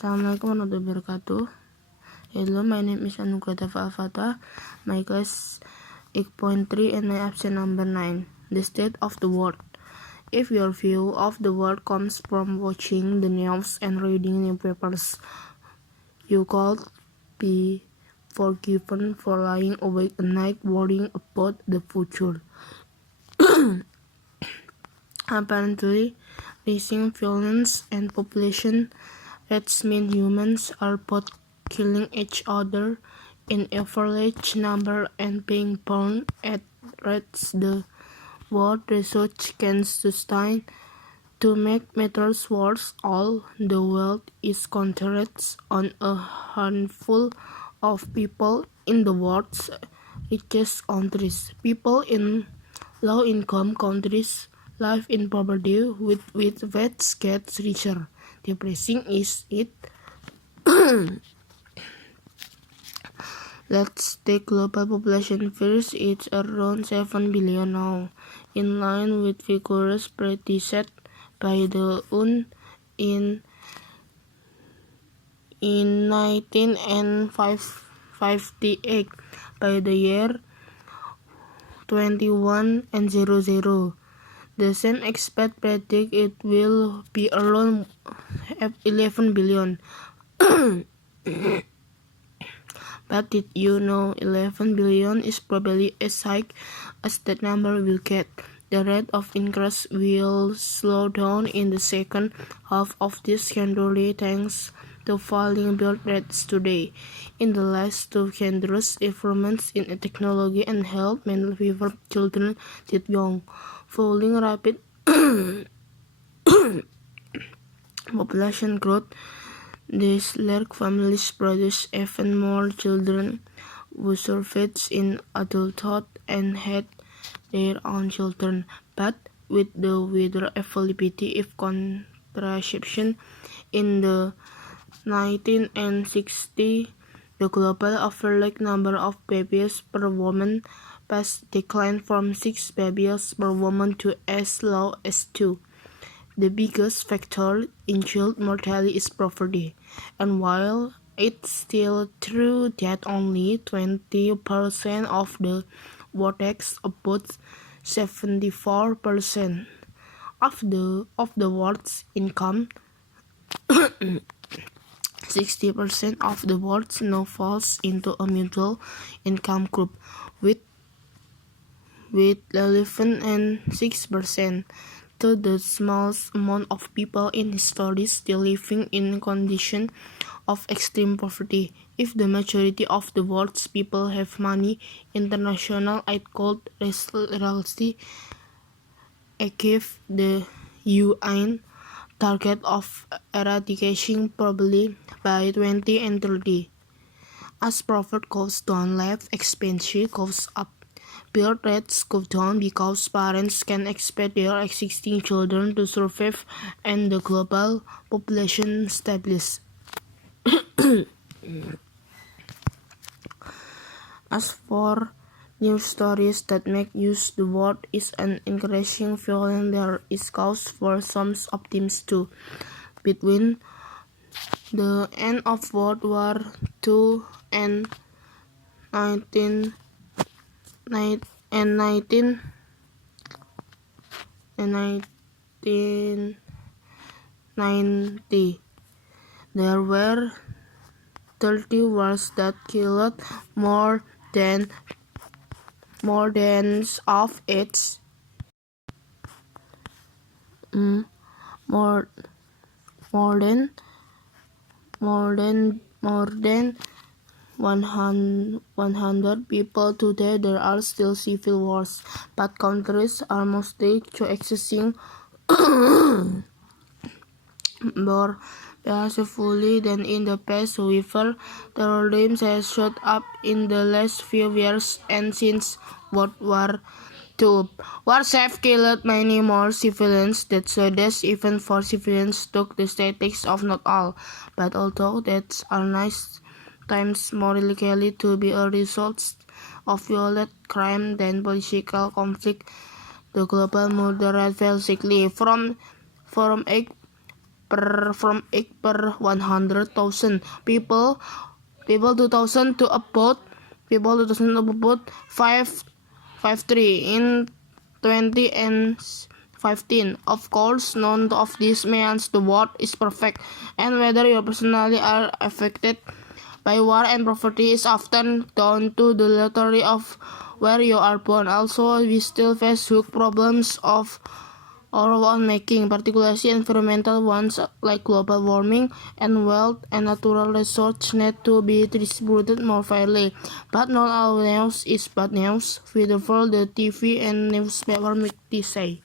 Assalamualaikum warahmatullahi wabarakatuh. Hello, my name is Anugrah Daffa fatah. My class 8.3 and my absent number 9. The state of the world. If your view of the world comes from watching the news and reading newspapers, you could be forgiven for lying awake at night worrying about the future. Apparently, rising violence and population rates mean humans are both killing each other in ever large number and being born at rates the world research can sustain. To make matters worse, all the wealth is concentrated on a handful of people in the world's richest countries. People in low-income countries live in poverty with which gets richer. Depressing is it? Let's take global population first. It's around 7 billion now, in line with figures predicted by the UN in 1958. By the year 2100, the same experts predict it will be around 11 billion. But did you know 11 billion is probably as high as that number will get? The rate of increase will slow down in the second half of this century thanks to falling birth rates today. In the last 2 centuries, improvements in technology and health meant fewer children died young. Following rapid population growth, these large families produce even more children who survived in adulthood and had their own children. But with the wider availability of contraception in the 1960s, the global average number of babies per woman has declined from 6 babies per woman to as low as 2. The biggest factor in child mortality is poverty, and while it's still true that only 20% of the world takes about 74% of the world's income, 60% of the world now falls into a middle income group, with 11 and 6%. To the smallest amount of people in history still living in conditions of extreme poverty. If the majority of the world's people have money, international aid could realistically achieve the UN target of eradication poverty by 2030. As poverty goes down, life expectancy goes up. Birth rates go down because parents can expect their existing children to survive and the global population stabilizes. As for news stories that make use the world is an increasing violence, there is cause for some optimism too. Between the end of World War II and 1990, there were 30 wars that killed more than of its more than 100 people. Today there are still civil wars, but countries are mostly coexisting more peacefully than in the past. However, terrorism has shot up in the last few years, and since World War II, wars have killed many more civilians. That suggests even for civilians took the statistics of not all. But although deaths are 9 times more likely to be a result of violent crime than political conflict, the global murder rate fell slightly from from 8 per 100,000 people 2000 to about 553 in 2015. Of course, none of this means the world is perfect, and whether you personally are affected by war and poverty is often down to the lottery of where you are born. Also, we still face huge problems of our own making, particularly environmental ones like global warming, and wealth and natural resources need to be distributed more fairly. But not all news is bad news. Whatever the TV and newspaper make they say.